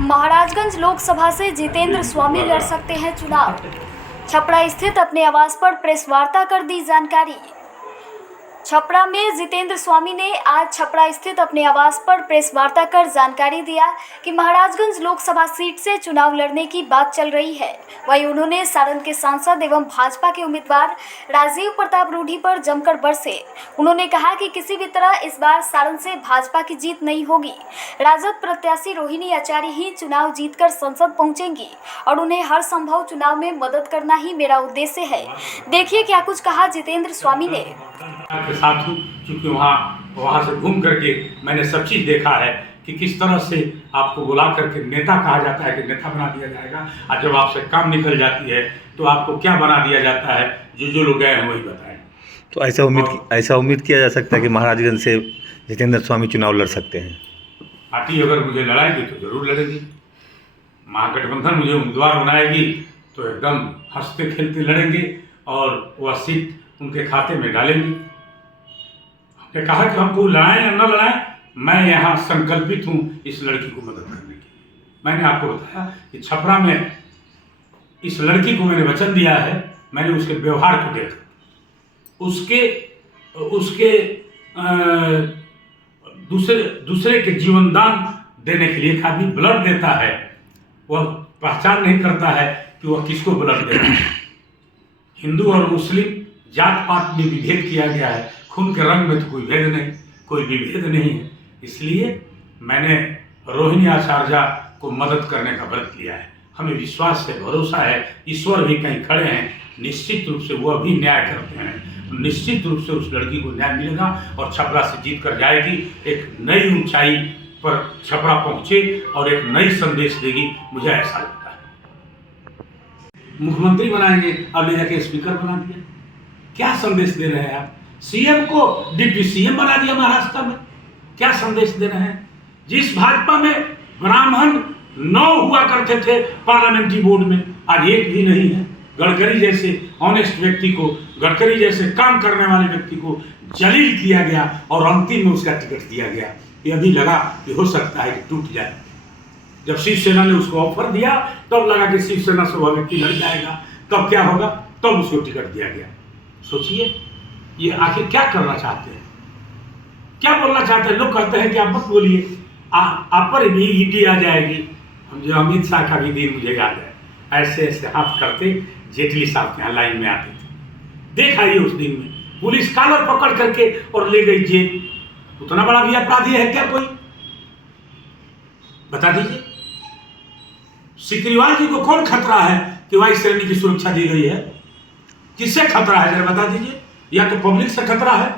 महाराजगंज लोकसभा से जितेंद्र स्वामी लड़ सकते हैं चुनाव। छपरा स्थित अपने आवास पर प्रेस वार्ता कर दी जानकारी। छपरा में जितेंद्र स्वामी ने आज छपरा स्थित अपने आवास पर प्रेस वार्ता कर जानकारी दिया कि महाराजगंज लोकसभा सीट से चुनाव लड़ने की बात चल रही है। वहीं उन्होंने सारण के सांसद एवं भाजपा के उम्मीदवार राजीव प्रताप रूढ़ी पर जमकर बरसे। उन्होंने कहा कि किसी भी तरह इस बार सारण से भाजपा की जीत नहीं होगी। राजद प्रत्याशी रोहिणी आचार्य ही चुनाव जीतकर संसद पहुंचेंगी और उन्हें हर संभव चुनाव में मदद करना ही मेरा उद्देश्य है। देखिए क्या कुछ कहा जितेंद्र स्वामी ने। के साथ हूँ, क्योंकि वहाँ से घूम करके मैंने सब चीज़ देखा है कि किस तरह से आपको बुला करके नेता कहा जाता है कि नेता बना दिया जाएगा, और जब आपसे काम निकल जाती है तो आपको क्या बना दिया जाता है। जो लोग गए हैं वही बताएं। तो ऐसा उम्मीद किया जा सकता है कि महाराजगंज से जितेंद्र स्वामी चुनाव लड़ सकते हैं। पार्टी अगर मुझे लड़ाएगी तो जरूर लड़ेगी। महागठबंधन मुझे उम्मीदवार बनाएगी तो एकदम हंसते खेलते लड़ेंगे और वह सीट उनके खाते में डालेंगी। हमने कहा कि हमको लड़ाएं या न लड़ाएं, मैं यहाँ संकल्पित हूँ इस लड़की को मदद करने की। मैंने आपको बताया कि छपरा में इस लड़की को मैंने वचन दिया है। मैंने उसके व्यवहार को देखा, उसके दूसरे के जीवन दान देने के लिए। एक आदमी ब्लड देता है, वह पहचान नहीं करता है कि वह किसको ब्लड देता है। हिंदू और मुस्लिम जात पात में विभेद किया गया है, खून के रंग में तो कोई भेद नहीं, कोई विभेद नहीं है। इसलिए मैंने रोहिणी आचार्य को मदद करने का व्रत लिया है। हमें विश्वास है, भरोसा है, ईश्वर भी कहीं खड़े हैं, निश्चित रूप से वह भी न्याय करते हैं। निश्चित रूप से उस लड़की को न्याय मिलेगा और छपरा से जीत कर जाएगी। एक नई ऊंचाई पर छपरा पहुंचे और एक नई संदेश देगी, मुझे ऐसा लगता है। मुख्यमंत्री बनाएंगे और ले जाके स्पीकर बना दिया। क्या संदेश दे रहे हैं आप? सीएम को डिप्टी सीएम बना दिया महाराष्ट्र में। क्या संदेश दे रहे हैं? जिस भाजपा में ब्राह्मण 9 हुआ करते थे पार्लियामेंट्री बोर्ड में, आज एक भी नहीं है। गडकरी जैसे ऑनेस्ट व्यक्ति को, गडकरी जैसे काम करने वाले व्यक्ति को जलील किया गया और अंतिम में उसका टिकट दिया गया। ये अभी लगा कि हो सकता है कि टूट जाए। जब शिवसेना ने उसको ऑफर दिया तब लगा कि शिवसेना से वह व्यक्ति लड़ जाएगा, तब क्या होगा, तब उसको टिकट दिया गया। सोचिए ये आखिर क्या करना चाहते हैं, क्या बोलना चाहते हैं। लोग कहते हैं कि आप मत बोलिए, आप पर भी ईडी आ जाएगी। हम जो अमित शाह का भी दिन मुझे याद है, ऐसे ऐसे हाथ करते जेटली साहब के यहाँ लाइन में आते थे। देखा ये उस दिन में पुलिस कॉलर पकड़ करके और ले गई जेल। उतना बड़ा भी अपराधी है क्या कोई? बता दीजिए। सिकरीवाल जी को कौन खतरा है कि वायु श्रेणी की सुरक्षा दी गई है? किससे खतरा है जरा बता दीजिए। या तो पब्लिक से खतरा है,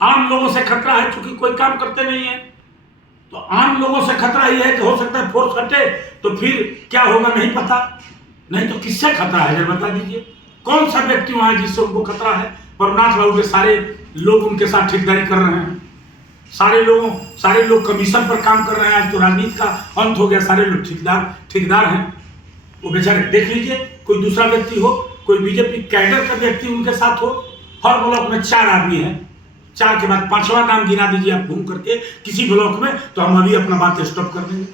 आम लोगों से खतरा है, क्योंकि कोई काम करते नहीं है। तो आम लोगों से खतरा ये है कि हो सकता है फोर्स हटे तो फिर क्या होगा नहीं पता। नहीं तो किससे खतरा है जरा बता दीजिए। कौन सा व्यक्ति वहां है जिससे उनको खतरा है? परमनाथ बाबू के सारे लोग उनके साथ ठेकेदारी कर रहे हैं। सारे लोग कमीशन पर काम कर रहे हैं। आज तो राजनीति का अंत हो गया, सारे लोग ठेकेदार हैं। वो बेचारे देख लीजिए, कोई दूसरा व्यक्ति हो, कोई बीजेपी कैडर का व्यक्ति उनके साथ हो। हर ब्लॉक में 4 आदमी हैं, 4 के बाद 5वां नाम गिना दीजिए आप घूम करके किसी ब्लॉक में, तो हम अभी अपना बात स्टॉप कर देंगे।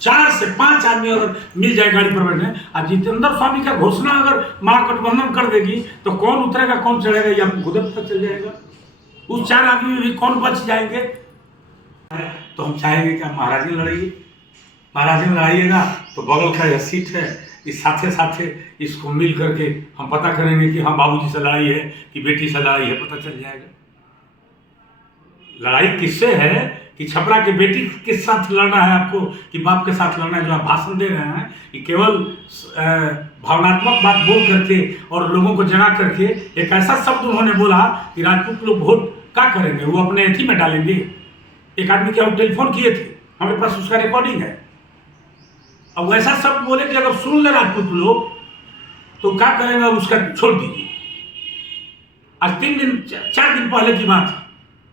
4 से 5 आदमी अगर मिल जाए गाड़ी पर बैठने। आज जितेंद्र स्वामी का घोषणा अगर महागठबंधन कर देगी तो कौन उतरेगा कौन चढ़ेगा ये आपको खुद पता चल जाएगा। उस 4 आदमी में भी कौन बच जाएंगे। तो हम चाहेंगे कि आप महाराजगंज लड़ाइए। महाराजगंज लड़ाइएगा तो बगल का यह सीट है, इस साथे इसको मिल करके हम पता करेंगे कि हाँ बाबूजी से लड़ाई है कि बेटी से लड़ाई है, पता चल जाएगा। लड़ाई किससे है कि छपरा के बेटी के साथ लड़ना है आपको कि बाप के साथ लड़ना है। जो आप भाषण दे रहे हैं कि केवल भावनात्मक बात बोल करके और लोगों को जगा करके एक ऐसा शब्द उन्होंने बोला कि राजपूत लोग वोट क्या करेंगे, वो अपने अथी में डालेंगे। एक आदमी के हम टेलीफोन किए थे, हमारे पास उसका रिकॉर्डिंग है। अब वैसा शब्द बोले कि अगर सुन ले राजपूत लोग तो क्या करेंगे, उसका छोड़ दीजिए। आज 4 दिन पहले की बात है,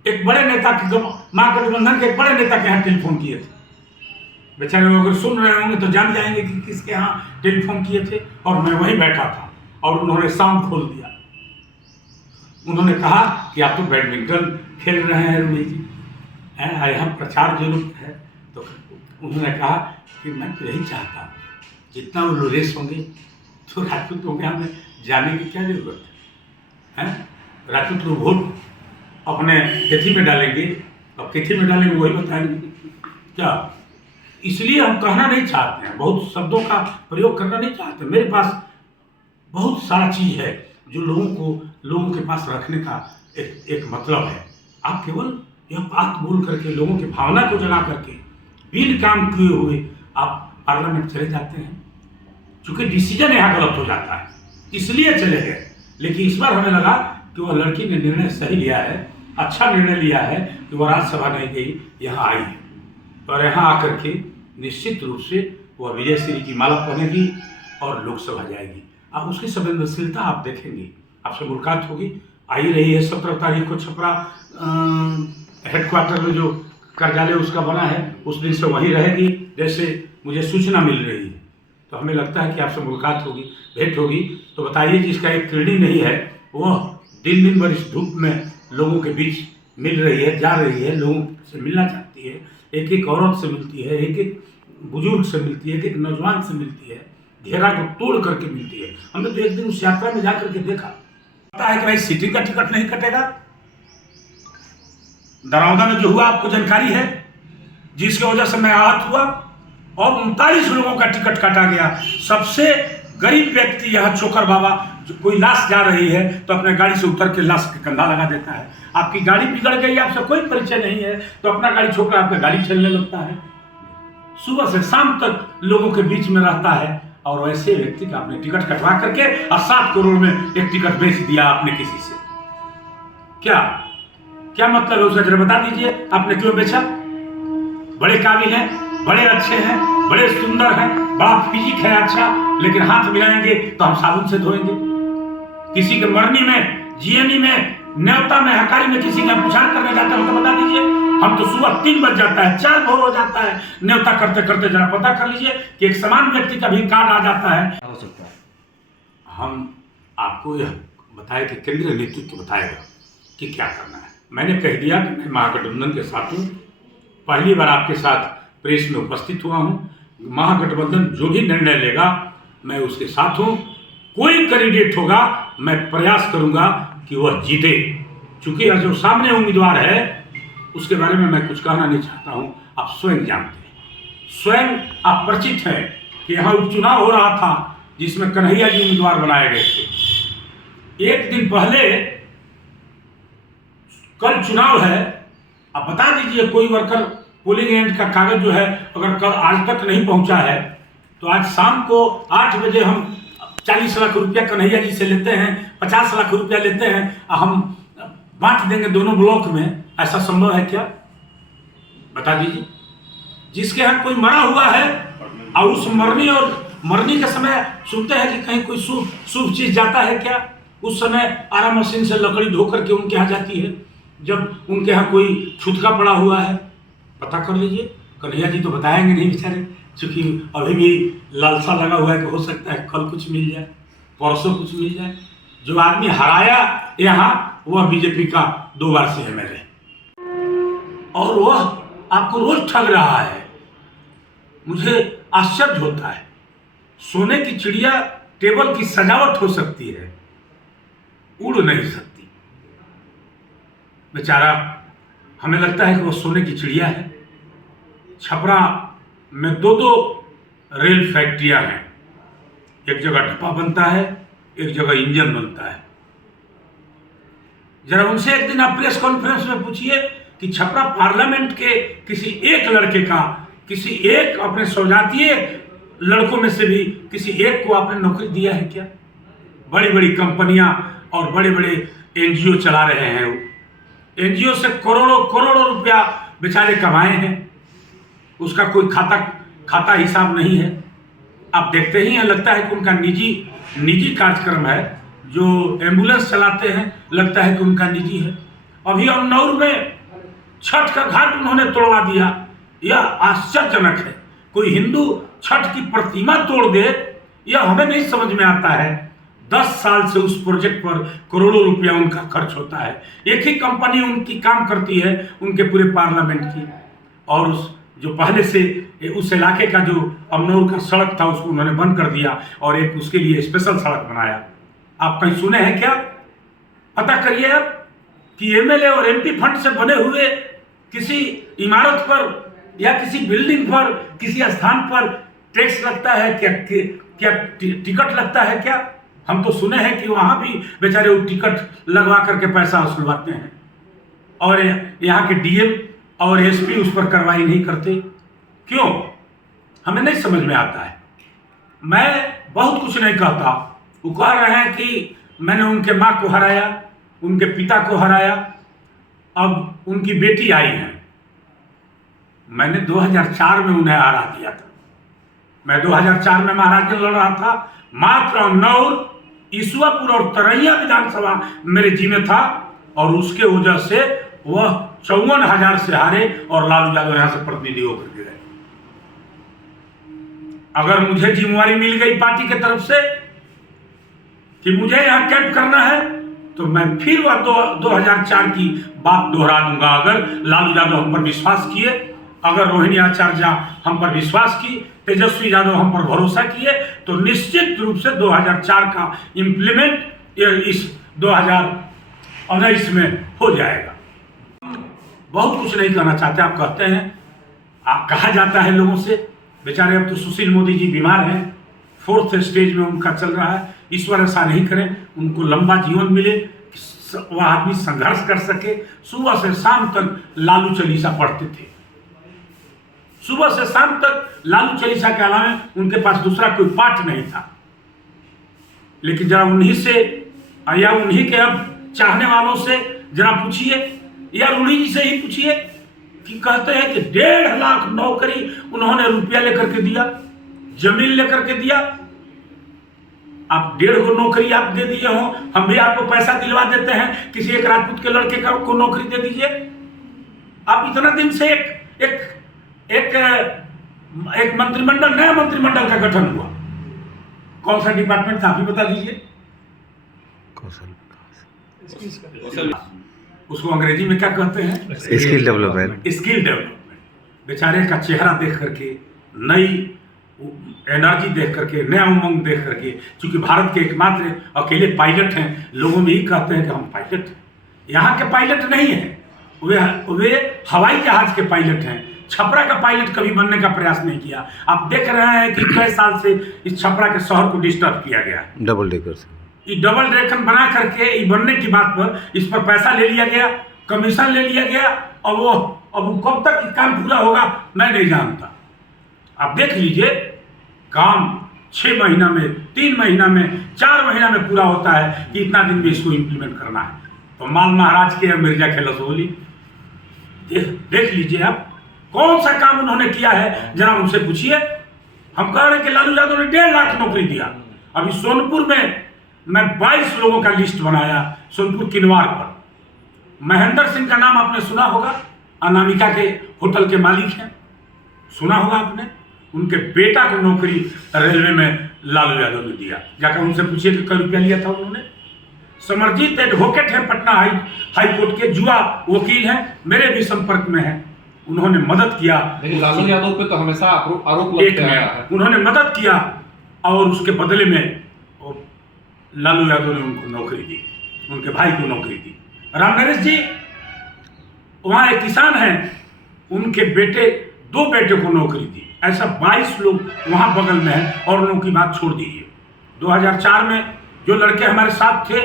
एक बड़े नेता के महागठबंधन के एक बड़े नेता के यहाँ टेलीफोन किए थे। बेचारे अगर सुन रहे होंगे तो जान जाएंगे कि किसके यहाँ टेलीफोन किए थे। और मैं वहीं बैठा था और उन्होंने साउंड खोल दिया। उन्होंने कहा कि आप तो बैडमिंटन खेल रहे हैं रोहिणी जी, यहाँ प्रचार जरूर है। तो उन्होंने कहा कि मैं तो यही चाहता हूँ, जितना वो लोरेस होंगे तो राजपूत हो गया, हमें जाने की क्या जरूरत है? राजपूत लोग वोट अपने खेती में डालेंगे, अब खेती में डालेंगे वही बताएंगे क्या? इसलिए हम कहना नहीं चाहते हैं, बहुत शब्दों का प्रयोग करना नहीं चाहते। मेरे पास बहुत सारा चीज़ है जो लोगों के पास रखने का एक मतलब है। आप केवल यह बात बोल करके, लोगों की भावना को जगा करके, बिन काम किए हुए आप पार्लियामेंट चले जाते हैं। चूंकि डिसीजन यहाँ गलत हो जाता है इसलिए चले गए। लेकिन इस बार हमें लगा कि वह लड़की ने निर्णय सही लिया है, अच्छा निर्णय लिया है कि वह राज्यसभा नहीं गई, यहाँ आई है। और यहाँ आकर के निश्चित रूप से वह विजय श्री की माला पहनेगी और लोकसभा जाएगी। अब उसकी संवेदनशीलता आप देखेंगे, आपसे मुलाकात होगी। आ ही रही है 17 तारीख को छपरा हेडक्वार्टर में जो कार्यालय उसका बना है, उस दिन से वहीं रहेगी जैसे मुझे सूचना मिल रही है। तो हमें लगता है कि आपसे मुलाकात होगी, भेंट होगी। तो बताइए, जिसका एक किरणी नहीं है वह दिन दिन भर इस धूप में लोगों के बीच मिल रही है, जा रही है, लोगों से मिलना चाहती है, एक एक औरत से मिलती है, एक एक बुजुर्ग से मिलती है, एक एक नौजवान से मिलती है, घेरा को तोड़ करके मिलती है। हमने तो एक दिन उस यात्रा में जाकर के देखा, पता है कि भाई सीटिंग का टिकट नहीं कटेगा। दरौदा में जो हुआ आपको जानकारी है, जिसकी वजह से मैं आहत हुआ और 39 लोगों का टिकट काटा गया। सबसे गरीब व्यक्ति यहाँ चोकर बाबा, जो कोई लाश जा रही है तो अपने गाड़ी से उतर के लाश के कंधा लगा देता है। आपकी गाड़ी बिगड़ गई, आपसे कोई परिचय नहीं है तो अपना गाड़ी छोड़कर आपका गाड़ी चलने लगता है। सुबह से शाम तक लोगों के बीच में रहता है और वैसे व्यक्ति का आपने टिकट कटवा करके और 7 करोड़ में एक टिकट बेच दिया आपने किसी से। क्या मतलब है उसका? जरा बता दीजिए, आपने क्यों बेचा? बड़े काबिल हैं, बड़े अच्छे हैं, बड़े सुंदर हैं, बड़ा फिजिक है अच्छा, लेकिन हाथ मिलाएंगे तो हम साबुन से धोएंगे। किसी के मरनी में, जीएनी में, न्योता में, हकारी में किसी का पुछाड़ करने जाता है तो बता दीजिए। हम तो सुबह 3 बज जाता है, 4 भोर हो जाता है, न्योता करते करते जरा पता कर लीजिए कि एक समान व्यक्ति का भी कार्ड आ जाता है। हो सकता है हम आपको यह बताए कि केंद्रीय नेतृत्व बताएगा कि क्या करना है। मैंने कह दिया कि मैं महागठबंधन के साथ हूँ, पहली बार आपके साथ प्रेस में उपस्थित हुआ हूँ। महागठबंधन जो भी निर्णय लेगा मैं उसके साथ हूँ। कोई कैंडिडेट होगा मैं प्रयास करूँगा कि वह जीते। चूंकि यह जो सामने उम्मीदवार है उसके बारे में मैं कुछ कहना नहीं चाहता हूँ, आप स्वयं जानते हैं, स्वयं आप परिचित हैं कि यहाँ उपचुनाव हो रहा था जिसमें कन्हैया जी उम्मीदवार बनाए गए थे। एक दिन पहले, कल चुनाव है, आप बता दीजिए कोई वर्कर पोलिंग एजेंट का कागज जो है अगर कल आज तक नहीं पहुंचा है तो आज शाम को 8 बजे हम 40 लाख रुपया कन्हैया जी से लेते हैं, 50 लाख रुपया लेते हैं, हम बांट देंगे दोनों ब्लॉक में। ऐसा संभव है क्या? बता दीजिए। जिसके यहाँ कोई मरा हुआ है और उस मरनी के समय सुनते हैं कि कहीं कोई शुभ चीज जाता है क्या? उस समय आरा मशीन से लकड़ी धो करके उनके यहाँ जाती है। जब उनके यहाँ कोई छुतका पड़ा हुआ है, पता कर लीजिए। कन्हैया जी तो बताएंगे नहीं बेचारे, क्योंकि अभी भी लालसा लगा हुआ है कि हो सकता है कल कुछ मिल जाए, परसों कुछ मिल जाए। जो आदमी हराया यहाँ वह बीजेपी का 2 बार से एमएलए, और वह आपको रोज ठग रहा है। मुझे आश्चर्य होता है। सोने की चिड़िया टेबल की सजावट हो सकती है, उड़ नहीं सकती। बेचारा, हमें लगता है कि वो सोने की चिड़िया है। छपरा में 2 रेल फैक्ट्रियां हैं, एक जगह डब्बा बनता है, एक जगह इंजन बनता है। जरा उनसे एक दिन आप प्रेस कॉन्फ्रेंस में पूछिए कि छपरा पार्लियामेंट के किसी एक लड़के का, किसी एक अपने सौजातीय लड़कों में से भी किसी एक को आपने नौकरी दिया है क्या? बड़ी बड़ी कंपनियां और बड़े बड़े एनजीओ चला रहे हैं। एनजीओ से करोड़ों रुपया बेचारे कमाए हैं, उसका कोई खाता हिसाब नहीं है। आप देखते ही हैं, लगता है कि उनका निजी कार्यक्रम है। जो एम्बुलेंस चलाते हैं लगता है कि उनका निजी है। अभी अमनौर में छठ का घाट उन्होंने तोड़वा दिया। यह आश्चर्यजनक है। कोई हिंदू छठ की प्रतिमा तोड़ दे, यह हमें नहीं समझ में आता है। 10 साल से उस प्रोजेक्ट पर करोड़ों रुपया उनका खर्च होता है। एक ही कंपनी उनकी काम करती है उनके पूरे पार्लियामेंट की, और उस जो पहले से उस इलाके का जो अमनौर का सड़क था उसको उन्होंने बंद कर दिया और एक उसके लिए स्पेशल सड़क बनाया। आप कहीं सुने हैं क्या? पता करिए आप कि एमएलए और एमपी फंड से बने हुए किसी इमारत पर या किसी बिल्डिंग पर, किसी स्थान पर टैक्स लगता है क्या? क्या टिकट लगता है क्या? हम तो सुने हैं कि वहां भी बेचारे वो टिकट लगवा करके पैसा वसूलवाते हैं और यहाँ के डीएम और एसपी उस पर कार्रवाई नहीं करते। क्यों? हमें नहीं समझ में आता है। मैं बहुत कुछ नहीं कहता। वो कह रहे हैं कि मैंने उनके माँ को हराया, उनके पिता को हराया, अब उनकी बेटी आई है। मैंने 2004 में उन्हें हरा दिया था। मैं 2004 में महाराजगंज लड़ रहा था। मात्र अमनौर, ईसुआपुर और तरैया विधानसभा मेरे जी में था और उसके वजह से वह 54,000 से हारे और लालू यादव यहां से प्रतिनिधि होकर के गए। अगर मुझे जिम्मेवारी मिल गई पार्टी की तरफ से कि मुझे यहां कैंप करना है तो मैं फिर वह 2004 की बात दोहरा दूंगा। अगर लालू यादव हम पर विश्वास किए, अगर रोहिणी आचार्य हम पर विश्वास की, तेजस्वी यादव हम पर भरोसा किए, तो निश्चित रूप से 2004 का इम्प्लीमेंट इस 2019 में हो जाएगा। बहुत कुछ नहीं कहना चाहते। आप कहते हैं, आप कहा जाता है लोगों से, बेचारे अब तो सुशील मोदी जी बीमार हैं, 4th स्टेज में उनका चल रहा है। ईश्वर ऐसा नहीं करें, उनको लंबा जीवन मिले, वह आदमी संघर्ष कर सके। सुबह से शाम तक लालू चालीसा पढ़ते थे। सुबह से शाम तक लालू चालीसा के अलावा उनके पास दूसरा कोई पाठ नहीं था। लेकिन जरा उन्हीं से या उन्हीं के अब चाहने वालों से जरा पूछिए या रूढ़ी जी से ही पूछिए कि कहते हैं कि 1.5 लाख नौकरी उन्होंने रुपया लेकर के दिया, जमीन लेकर के दिया। आप 1.5 नौकरी आप दे दिए हो, हम भी आपको पैसा दिलवा देते हैं, किसी एक राजपूत के लड़के को नौकरी दे दीजिए। आप इतना दिन से एक मंत्रिमंडल, नया मंत्रिमंडल का गठन हुआ। कौन सा डिपार्टमेंट था आप ही बता दीजिए। उसको अंग्रेजी में क्या कहते हैं? Skill development. Skill development. बेचारे का चेहरा देख करके, नई एनर्जी देख करके, नया उमंग देख करके, क्योंकि भारत के एकमात्र अकेले पायलट हैं, लोगों में ही कहते हैं कि हम पायलट हैं। यहाँ के पायलट नहीं हैं, वे हवाई जहाज के पायलट हैं। छपरा का पायलट कभी बनने का प्रयास नहीं किया। आप देख रहे हैं कि कई साल से इस छपरा के शहर को डिस्टर्ब किया गया। डबल डेकर से ये डबल डेकर बना करके ये बनने की बात पर इस पर पैसा ले लिया गया, कमीशन ले लिया गया, और अब कब तक काम पूरा होगा मैं नहीं जानता। आप देख लीजिए, काम 6 महीना में, 3 महीना में, 4 महीना में पूरा होता है कि इतना दिन में इसको इम्प्लीमेंट करना है। तो माल महाराज के मिर्जा के लसोली देख लीजिए आप, कौन सा काम उन्होंने किया है जरा उनसे पूछिए। हम कह रहे हैं कि लालू यादव ने 1.5 लाख नौकरी दिया। अभी सोनपुर में मैं 22 लोगों का लिस्ट बनाया, सोनपुर किनवार पर। महेंद्र सिंह का नाम आपने सुना होगा, अनामिका के होटल के मालिक हैं, सुना होगा आपने। उनके बेटा को नौकरी रेलवे में लालू यादव ने दिया। जाकर उनसे पूछिए कि कल रुपया लिया था उन्होंने। समरजीत एडवोकेट है, पटना हाई कोर्ट के, जुआ वकील हैं, मेरे भी संपर्क में हैं। उन्होंने मदद किया। लेकिन लालू यादव पे तो हमेशा आरोप लगता है। उन्होंने मदद किया और उसके बदले में लालू यादव ने उनको नौकरी दी, उनके भाई को नौकरी दी। राम नरेश जी वहाँ एक किसान हैं, उनके बेटे, 2 बेटे को नौकरी दी। ऐसा 22 लोग वहाँ बगल में हैं। और उन लोगों की बात छोड़ दीजिए। 2004 में जो लड़के हमारे साथ थे